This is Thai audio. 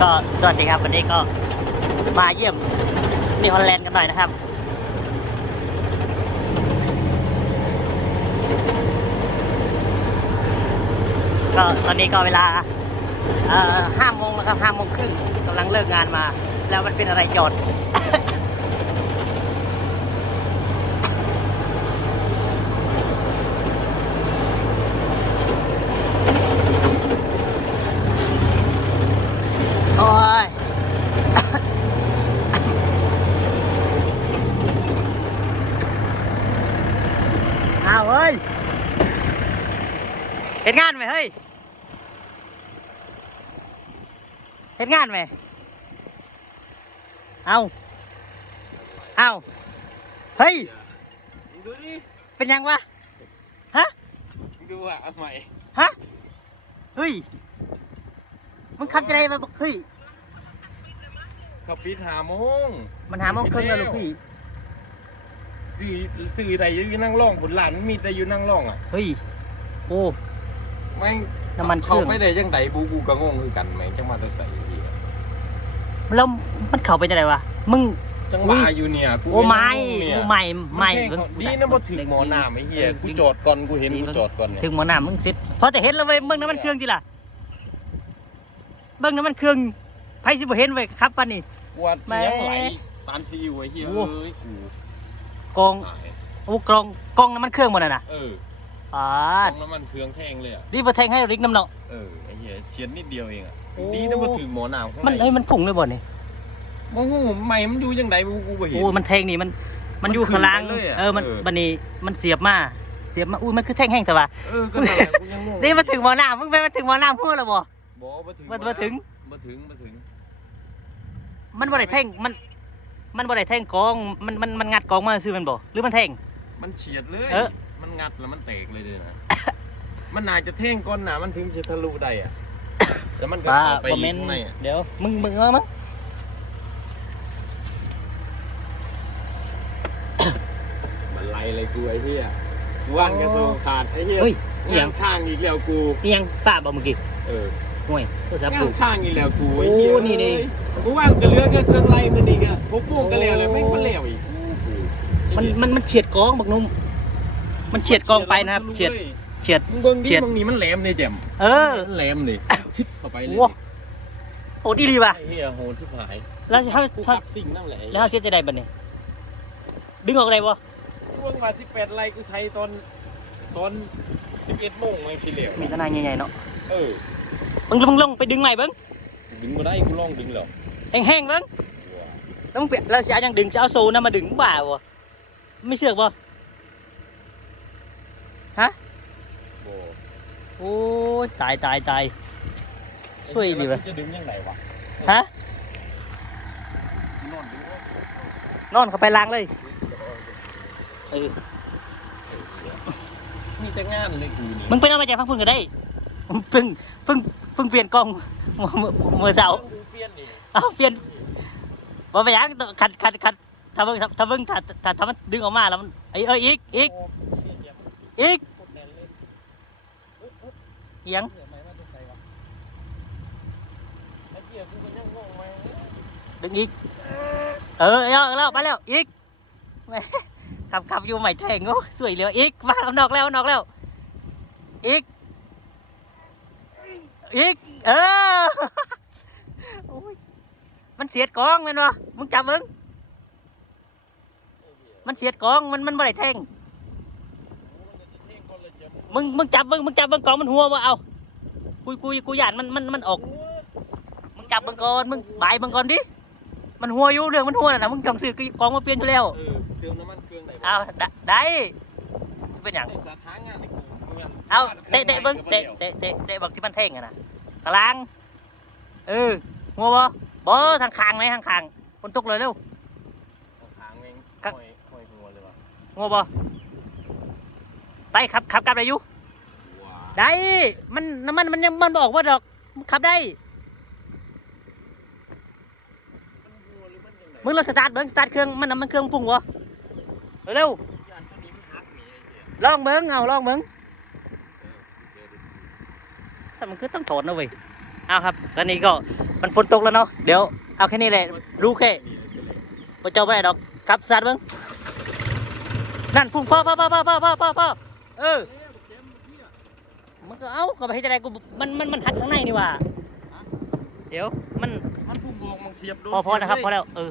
ก็สวัสดีครับวันนี้ก็มาเยี่ยมนิวฮอลแลนด์กันหน่อยนะครับ ก็ตอนนี้ก็เวลาห้าโมงแล้วครับห้าโมงครึ่งกำลังเลิกงานมา แล้วมันเป็นอะไรจอด โอ้ย อ้าว เฮ้ยเห็นงานไหมเฮ้ยเห็นงานไหมเอาเอาเฮ้ยดูดิเป็นยังวะฮะดูอะเอาใหม่ฮะเฮ้ยมึงขับจะได้มาบอกเฮ้ยเขาปิดหาโมงมันหามองเครื่องแล้วลูกพี่ สื่อสื่อใดอยู่นั่งร่องผลหลานมีแต่อยู่นั่งร่องอะเฮ้ยโอ้แม่งน้ำมันเครื่เขาอง ไม่ได้ยังไดบูกูก็งงคือกันแม่งจังมาแต่ใส่อีกอะแล้วมันเข้าไปจะไหนวะมึง จังอุ๊มายอยู่เนี่ยกูโอ้ไม่เนี่ยโอ้ไม่ไม่นแค่เขาดีนะบ่ถึงหมอหน้าไม่เฮียกูจอดก่อนกูเห็นกูจอดก่อนเนี่ยถึงหมอหน้ามึงสิพอแต่เห็นแล้วเว้ยเบิ่งน้ำมันเครื่องทีล่ะเบิ่งน้ำมันเครื่องไผสิบ่เห็นเว้ยครับปานนี้กูว่าแม่เลี้ยงไหลตามซีอิ๊วไอ้เฮียโอ้เอ้ยกู กองตายโอ้กรองกองน้ำมันเครื่องหมดน่ะนะเออปาดน้ำมันเครื่องแท่งเลยอะรีบมาแทงให้ริกน้ำเนาะ เออไอ้เฮียเฉียดนิดเดียวเองอะโอ้ ดีนะบ่ถึงหมอหน้าข้างมันในเอ้ยมันพุ่งเลยบ่นี่โอ้โหใหม่มันอยู่ยังไงกูก็เห็น โอ้มันแทงนี่มันมันอยู่มันขึ้ข้านงล่างไปเลยอะเออมันเออ บัดนี้มันเสียบมาเสียบมาอุ้ยมันคือแท่งแห้งแต่ว่าเออก็นั่นแหละกูยังงงนี่มาถึงหมอหน้ามึงไปมาถึงหมอหน้าพูดแล้วบ่บ่บ่ถึงบ่บ่ถึงบ่ถึงบ่ถึง มันบ่ได้แท่งมัน มันบ่ได้แท่งกองมันมันมันงัดกองมาซื้อมันบ่หรือมันแท่งมันเฉียดเลย เออ มันงัดแล้วมันแตกเลยเลยนะ มันน่าจะแท่งก้อนหนามันถึงจะทะลุได้อะแต่มันก็บ้าเข้าไปบ่อีกแม่นข้างในอะเดี๋ยวมึงมึงเอามั้งมันไล่เลยกูไอ้เหี้ยกูว่างกระโตขาดไอ้เหี้ยเฮ้ยเอียงางนข้างอีกแล้วกูเอียงป้าบ่เมื่อกี้เออ ห่วยโทรศัพท์งากูนข้างอีกแล้วกูไอ้เหี้ยโอ้นี่นี่ กูว่างก็เหลือแค่เครื่องไล่มันอีกอะพวกพวกก็แล้วเลยไม่งมันแล้วอีกมันมันมันเฉียดกองบักนุ่มมันเฉียดกองไปนะครับเฉียดเฉียด มึงเบิ่งเฉีดิยดบางนี้มันแหลมเลยแจ่มเออ มันแหลมเลยชิดเข้าไปเลยโอ้โหดีดีว่ะไอ้เหี้ยโหดที่หายแล้วถ้ากูถ้าขับสิ่งนั่นแหละแล้วถ้าเสียจะได้บัดนี้ดึงออกได้บ่กูเบิ่งมา18ไล่กูไทยตอนตอน 11โมงมันสิเหลวมีทนายใหญ่ๆเนาะเออ มึงมึงลงไปดึงใหม่เบิ่งดึงมาได้กูลองดึงแล้วแห้งๆเบิ่งแล้วมึงเปลี่ยนแล้วสิเอาจังดึงจะเอาโซนำมาดึงบ้าบ่ไม่เชื่อบ่โอ้โอ้ยตายตายตายช่วยดีวะจะดึงยังไงวะฮะนอนดึงนอนเข้าไปล้างเลยเออมีแต่งานเลยกูนี่มึงไปเอามาจากพักพึ่งก็ได้ เพิ่งเพิ่ง เพิ่งเปลี่ยนกล้องเมื่อเมื่อเมื่อเสาร์กูเปลี่ยนนี่เอาเปลี่ยนบ่ไปหยังขัดขัดขัดถ้าเบิ่งถ้าเบิ่งถ้าถ้าถ้ามันดึงออกมาแล้วมันไอ้เอ้ยอีกอีกโอ้เชี่ยเจ็บอีกกดแน่นเลยเอียงเดี๋ยวไม่ว่าจะใส่วะไอ้เหี้ยกูก็ยังงงไหมดึงอีกเออเอาแล้วไปแล้วอีกแหม่ขับขับอยู่ใหม่แทงโอ้สวยเหลืออีกมาเอานอกแล้วเอานอกแล้วอีก อีก เออโอ้ยมันเสียดกองแม่นบ่มึงจับมึง มันเสียดกองมันมันบ่ได้แทงมึงมึงจับมึงมึงจับมึงกองมันหัวว่าเอากูกูกูหยานมันมันมันออก มึงจับมึงก่อนมึงบายมึงก่อนดิ มันหัวอยู่เรื่องมันหัวน่ะนะมึงต้องซื้อกองมาเปลี่ยนอยู่แล้วเออเครื่องน้ำมันเครื่องไหนวะเอาได้ได้สิเป็นหยังไอ้สาธางานนี่กูมึงะ เอาเตะเตะเบิ้งเตะเตะเตะเตะบักที่มันแท่งอะนะกลางเออหัวบ่บ่ทางคางไหมทางคางฝนตกเลยเร็วเอาหางแม่งครับห้อยห้อยหัวเลยว่ะหัวบ่ไปขับขับกลับได้อยู่ว้าได้มันน้ำมันมันยังมันบอกว่าดอกขับได้มันหัวหรือมันยังไงมึงเราสตาร์ทเบิ้งสตาร์ทเครื่องมันน้ำมันเครื่องฟุ้งวะเร็วยานตัวนี้มันหักหนีไอ้เหี้ยๆลองเบิ้งเอาลองเบิ้งเดี๋ยวดิแต่ มันคือต้องถอนนะเว้ยเอาครับตอนนี้ก็มันฝนตกแล้วเนาะเดี๋ยวเอาแค่นี้แหละรู้แค่พระเจ้าไม่ได้ดอกครับสัตว์เบิ้งนั่นพุ่งพ่อพ่อพ่อพ่อพ่อพ่อพ่อพ่อเออมันก็เอ้าก็ไปให้จะได้กูมันมันมันหักข้างในนี่หว่าเดี๋ยวมันมันพุ่งบวกมันเสียบโดนพอพอนะครับเสีพอยเลยแล้วเออ